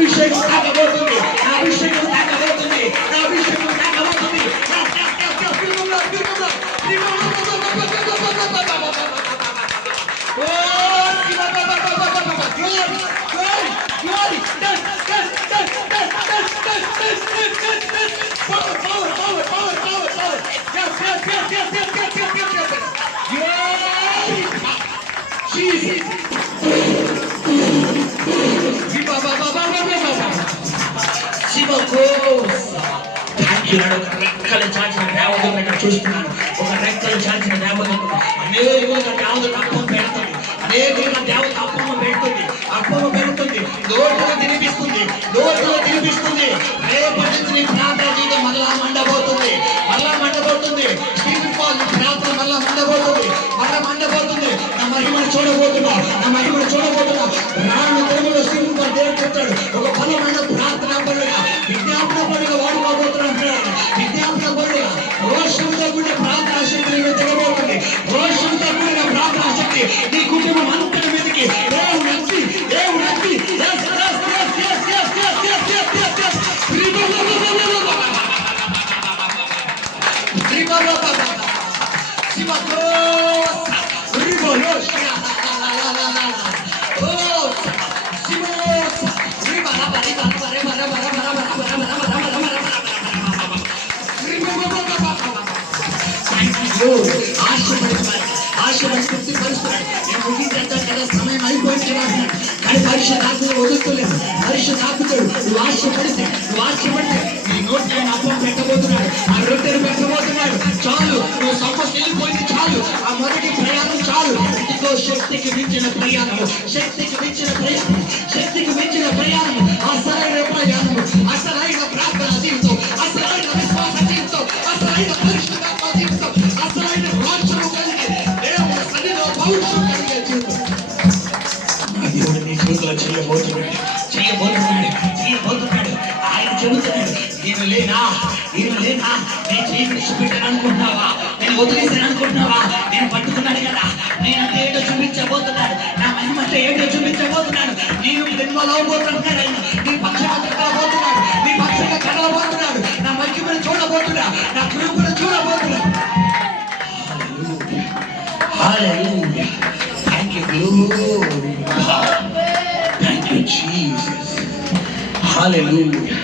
అభిషేకం తాకబోతుంది, నా అభిషేకం తాకబోతుంది, నా అభిషేకం తాకబోతుంది. రెక్కలు చాచిన దేవతలు ఇక్కడ చూస్తున్నాను. ఒక రెక్కలు చాచిన దేవతలు అనేకులుగా దేవత అప్పం పెడుతుంది, అనేకులుగా దేవత అప్పమ్మ పెడుతుంది, నోటులో తినిపిస్తుంది, రేపటి నుంచి నీ ప్రార్థన జీవితం మళ్ళా మండబోతుంది. స్టీఫెన్ పాల్ ప్రార్థన మళ్ళా మండబోతుంది. నా మహిమను చూడబోతున్నా. రాను తెలుగులో స్టీఫెన్ పాల్ దేవుడు చెప్తాడు, ఒక బలమైన ప్రార్థన పడుగా, విజ్ఞాపన పడుగా వాడుకోబోతున్నాడు. విజ్ఞాపన పడుగా రోషంతో కూడిన ప్రార్థన శక్తి నీకు తెగబోతుంది. రోషంతో కూడిన ప్రార్థన శక్తి నీ కుటుంబం అంతటి మీదకి దేవుడు నచ్చి ఆశపడి తృప్తిపరుస్తున్నాడు. నేను ముగించేద్దాం కదా, సమయం అయిపోయింది కానీ పరిశుద్ధాత్మను వదులుతలేదు. పరిశుద్ధాత్ముడు నువ్వు ఆశపడితే నీ నోటి ఆయన అప్పం పెట్టబోతున్నాడు, ఆ రొట్టెలు పెట్టబోతున్నాడు. చాలు, నువ్వు సమస్య వెళ్ళిపోయింది చాలు. ఆ మొదటి ప్రయాణం చాలు. ఇదిగో శక్తికి మించిన ప్రయాణము, అసలైన ప్రయాణము, అసలైన ప్రార్థన జీవితం, అసలైన విశ్వాస జీవితం, అసలైన పరిశుద్ధాత్మ జీవితం, అసలైన రోషము కలిగి దేవుని సన్నిధిలో పౌరుషం కలిగే జీవితం నా దేవుడు నీ జీవితంలో చేయబోతున్నాడు. ఆయన చెబుతున్నాడు, నేను లేనా నేను చేయి విడిచిపెట్టాను అనుకుంటున్నావా? నేను వదిలేసాను అనుకుంటున్నావా? నేను పట్టుకున్నాను కదా, నేను ఏంటో చూపించబోతున్నాడు. నా మహిమంతా ఏంటో చూపించబోతున్నాడు. నేను ఇన్వాల్వ్ అవబోతున్నాడు. ఆయన నీ పక్షంగా కలగబోతున్నాడు, నా మహిమను చూడబోతున్నా, నా కృపను చూడబోతున్నాడు. Hallelujah. Thank you, glory. Thank you, Jesus. Hallelujah.